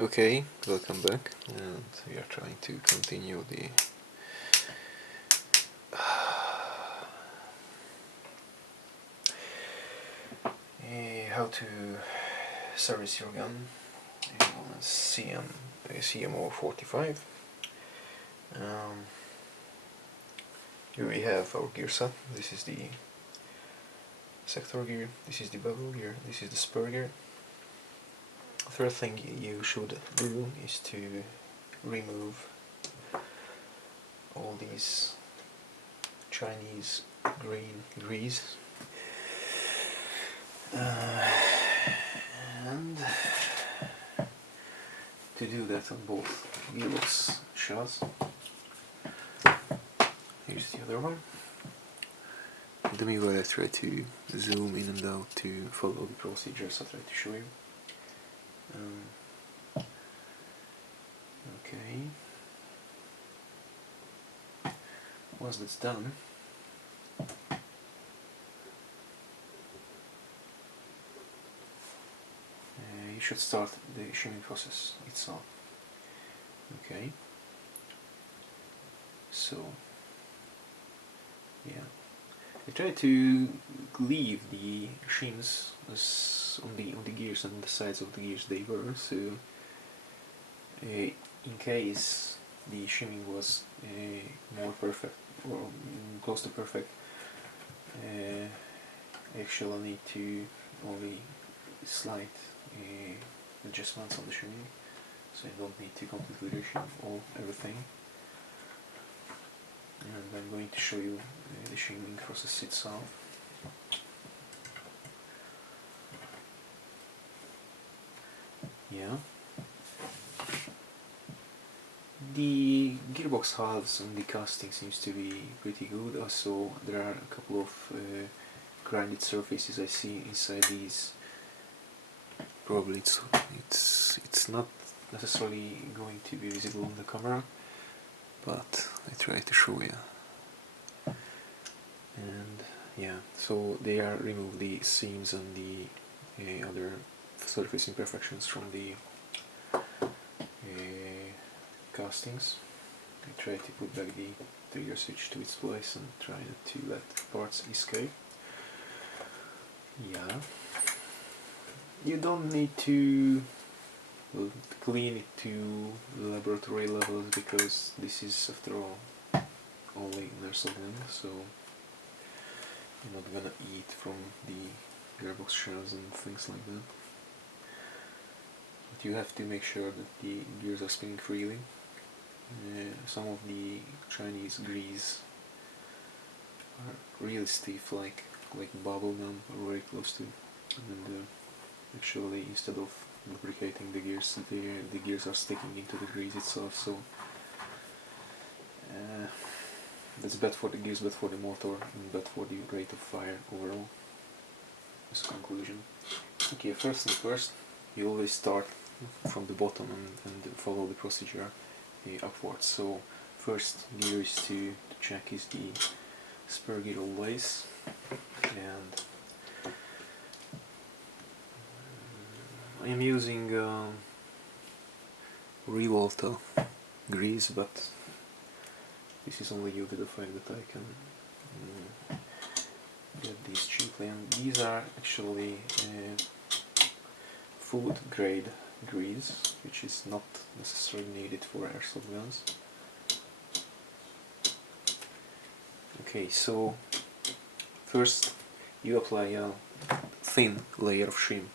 Okay, welcome back, and we are trying to continue the how to service your gun on CM045. Here we have our gear set. This is the sector gear, this is the bevel gear, this is the spur gear. First thing you should do is to remove all these Chinese green grease, and to do that on both gearbox shots. Here's the other one. Let me while I try to zoom in and out to follow the procedures I try to show you. Okay. Once that's done, you should start the shimming process itself. Okay. So, yeah. I try to leave the shims as on the gears and the sides of the gears they were, so in case the shimming was more perfect or close to perfect, actually I need to only slight adjustments on the shimming, so I don't need to completely reshim everything. And I'm going to show you the shimming process itself. Yeah. The gearbox halves and the casting seems to be pretty good. Also, there are a couple of grinded surfaces I see inside these. Probably it's not necessarily going to be visible on the camera, but I try to show you. And yeah, so they are remove the seams and the other surface imperfections from the castings. I try to put back the trigger switch to its place and try not to let parts escape. Yeah. You don't need to clean it to laboratory levels, because this is after all only Airsoft gun, so you're not gonna eat from the gearbox shells and things like that. But you have to make sure that the gears are spinning freely. Some of the Chinese grease are really stiff, like bubble gum, or very close to, and actually instead of lubricating the gears, the gears are sticking into the grease itself, so that's bad for the gears, bad for the motor, and bad for the rate of fire overall. As a conclusion. Okay, first thing first, you always start from the bottom and follow the procedure upwards. So first gear is to check is the spur gear always, and I am using Revolta grease, but this is only due to the fact that I can get these cheaply, and these are actually food grade grease, which is not necessarily needed for airsoft guns. Okay, so first you apply a thin layer of shim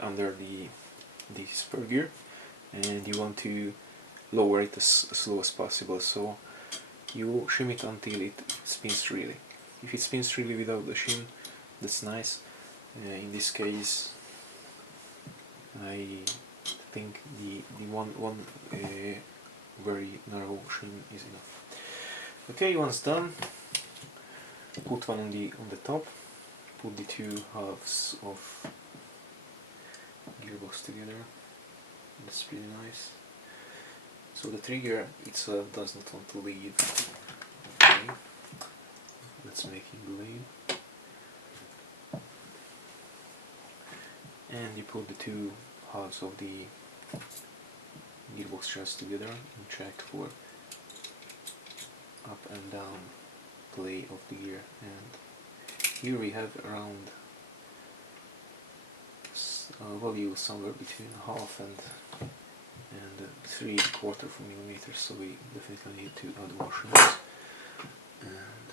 under the spur gear, and you want to lower it as slow as possible, so you shim it until it spins freely. If it spins freely without the shim, that's nice. In this case, I think the one very narrow shim is enough. Okay, once done, put one on the top, put the two halves of gearbox together. That's pretty nice. So the trigger itself does not want to leave. Okay, let's make it bleed. And you put the two halves of the gearbox shells together and check for up and down play of the gear. And here we have around value somewhere between half and 3/4 of a millimeter, so we definitely need to add more shimmings. And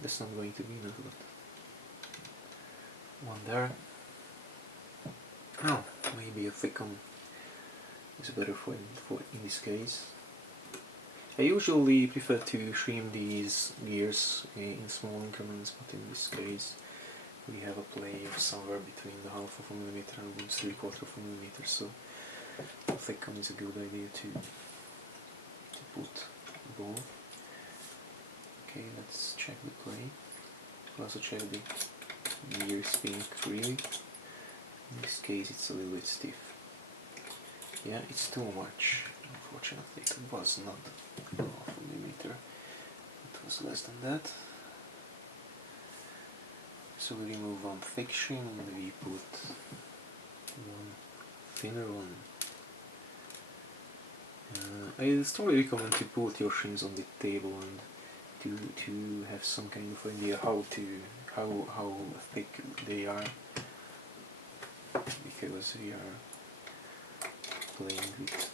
that's not going to be enough, but one there. Oh, maybe a thick one is better for in this case. I usually prefer to trim these gears in small increments, but in this case we have a play of somewhere between the half of a millimeter and 3/4 of a millimeter, so a thick one is a good idea to put both. Okay, let's check the play. We'll also check the gear spinning freely. In this case it's a little bit stiff. Yeah, it's too much. Unfortunately, it was not half a millimeter. It was less than that. So we remove one thick shim and we put one thinner one. I strongly recommend to put your shims on the table and to have some kind of idea how thick they are, because we are playing with.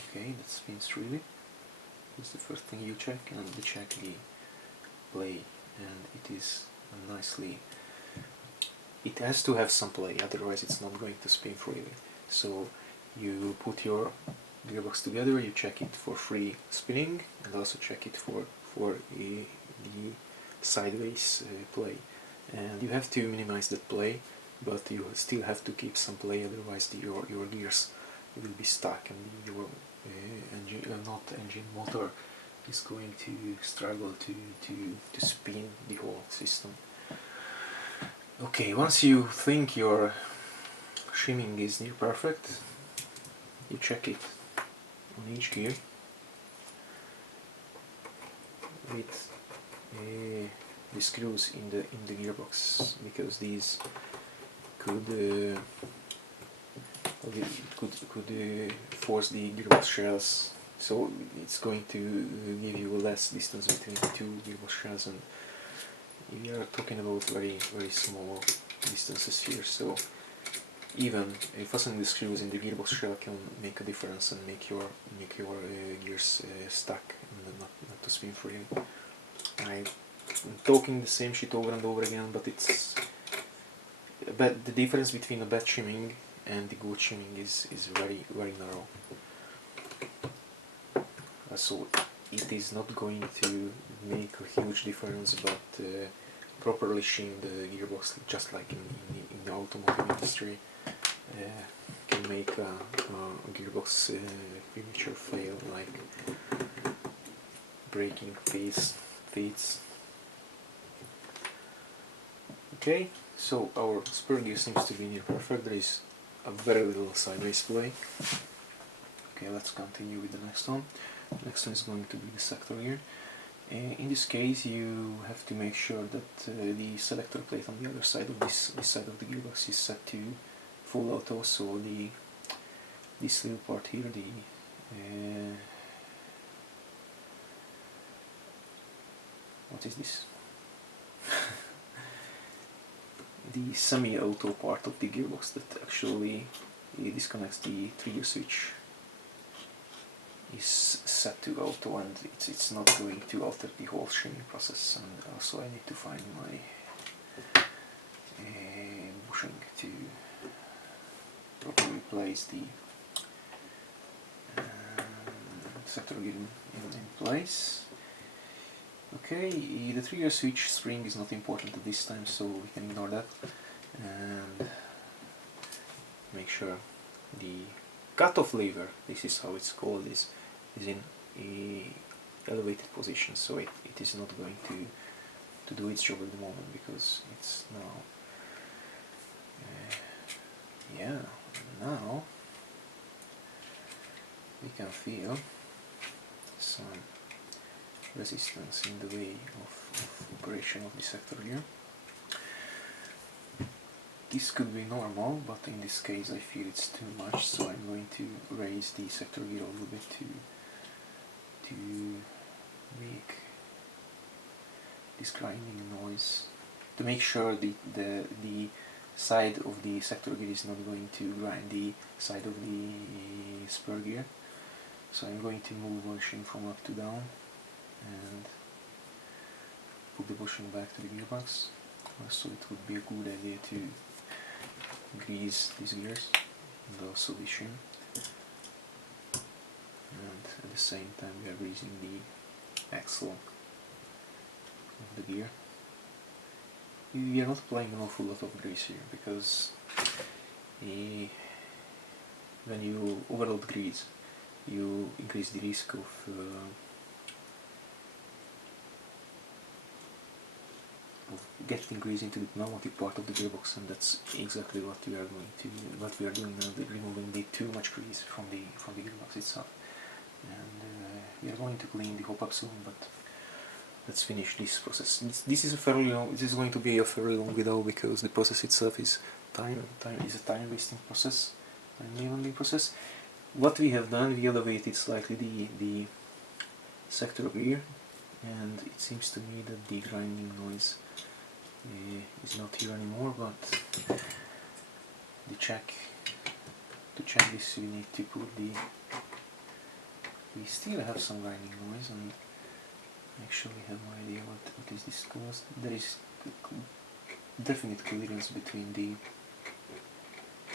Okay, that spins freely. That's the first thing you check, and you check the play, and it is nicely. It has to have some play, otherwise it's not going to spin freely. So you put your gearbox together, you check it for free spinning, and also check it for the sideways play. And you have to minimize that play, but you still have to keep some play, otherwise your gears will be stuck, and your engine motor is going to struggle to spin the whole system. Okay, once you think your shimming is near perfect, you check it on each gear with the screws in the gearbox, because these could force the gearbox shells, so it's going to give you less distance between the two gearbox shells, and we are talking about very small distances here, so even fastening the screws in the gearbox shell can make a difference and make your gears stuck and not to spin freely. I'm talking the same shit over and over again, but it's the difference between a bad shimming and the good shimming is very narrow. So it is not going to make a huge difference, but properly shimmed gearbox, just like in the automotive industry, can make a gearbox premature fail, like breaking fades. Okay, so our spur gear seems to be near perfect. There is a very little sideways play. Okay, let's continue with the next one. Next one is going to be the sector gear. In this case, you have to make sure that the selector plate on the other side of this side of the gearbox is set to full auto. So this little part here, what is this? The semi-auto part of the gearbox that actually disconnects the trigger switch is set to auto, and it's not going to alter the whole shimming process. And also I need to find my bushing to properly place the sector gear in place. Okay, the trigger switch spring is not important at this time, so we can ignore that, and make sure the cutoff lever, this is how it's called, is in a elevated position, so it is not going to do its job at the moment, because it's now now we can feel some resistance in the way of operation of the sector gear. this could be normal, but in this case I feel it's too much, so I'm going to raise the sector gear a little bit to make this grinding noise, to make sure the side of the sector gear is not going to grind the side of the spur gear. So I'm going to move bushing from up to down and put the bushing back to the gearbox. Also, it would be a good idea to grease these gears and also the shim. And at the same time we are greasing the axle of the gear. We are not applying an awful lot of grease here because when you overload grease, you increase the risk of getting grease into the pneumatic part of the gearbox, and that's exactly what we are doing now, removing the too much grease from the gearbox itself. And we are going to clean the hop up soon, but let's finish this process. This is going to be a fairly long video because the process itself is a time wasting process, time demanding process. What we have done, we elevated slightly the sector gear, and it seems to me that the grinding noise is not here anymore, but to check this we need to put we still have some grinding noise, and I actually have no idea what is this caused. There is definite clearance between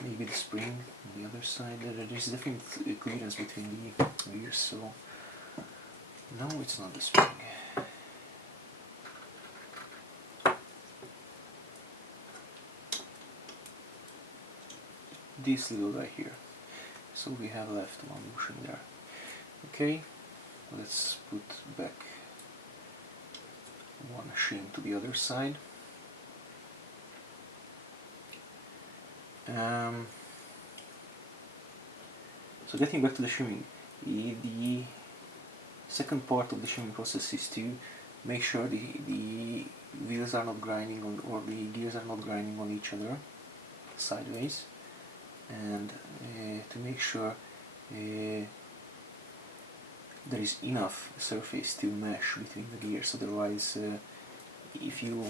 maybe the spring on the other side. There is definite clearance between the gears, so no, it's not the spring. This little guy here. So we have left one bushing there. Okay, let's put back one shim to the other side. So getting back to the shimming, the second part of the shimming process is to make sure the wheels are not grinding on, or the gears are not grinding on each other sideways, and to make sure there is enough surface to mesh between the gears. Otherwise, if you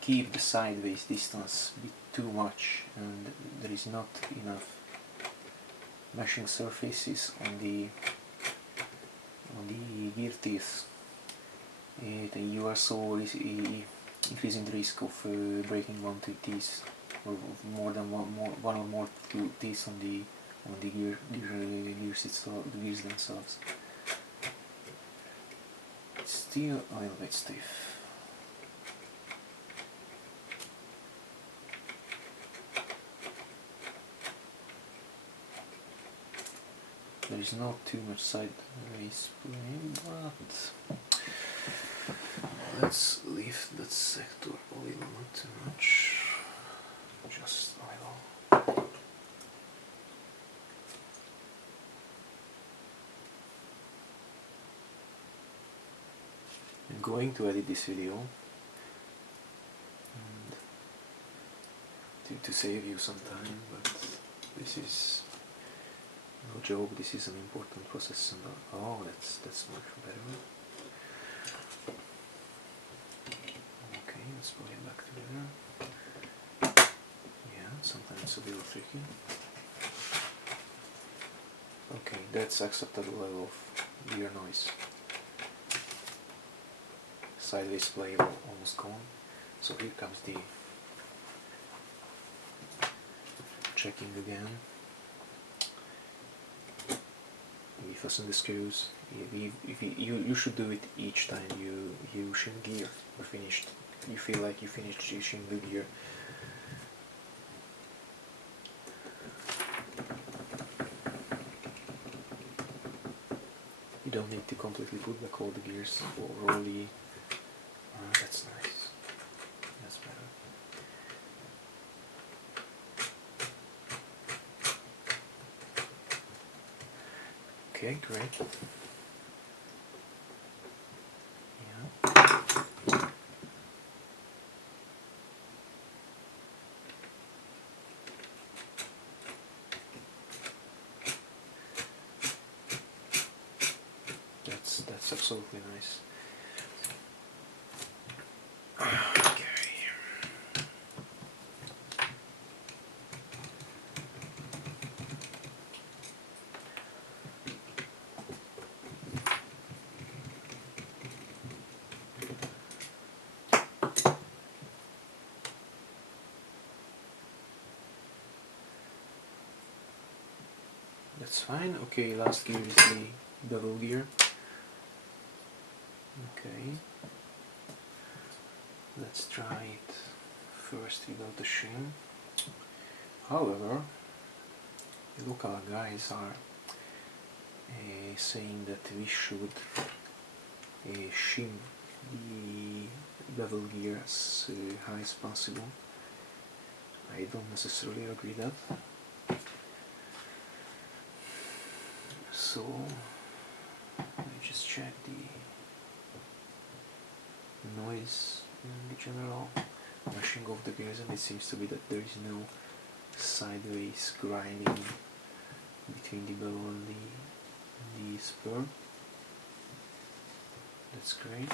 keep the sideways distance too much and there is not enough meshing surfaces on the gear teeth, you are so increasing the risk of breaking one two teeth, or more than one or more two teeth on the gears itself, the gears themselves. It's still a little bit stiff. There is not too much sideways play, but let's lift that sector a little, not too much, just a little. I'm going to edit this video and to save you some time, but this is no joke, this is an important process. And oh, that's much better. Okay, let's put it back together. Yeah, sometimes it's a little tricky. Okay, that's acceptable level of gear noise. Sideways play almost gone. So here comes the checking again. We fasten the screws. You should do it each time you shim gear or finished. You feel like you finished shim the gear. You don't need to completely put back all the gears or all the. That's nice. That's better. Okay, great. Yeah. looks absolutely nice. Okay. That's fine. Okay, last gear is the bevel gear. Okay. Let's try it first without the shim. However, the local guys are saying that we should shim the bevel gear as high as possible. I don't necessarily agree with that. So let me just check the noise in the general mashing of the gears, and it seems to be that there is no sideways grinding between the bevel and the spur. That's great.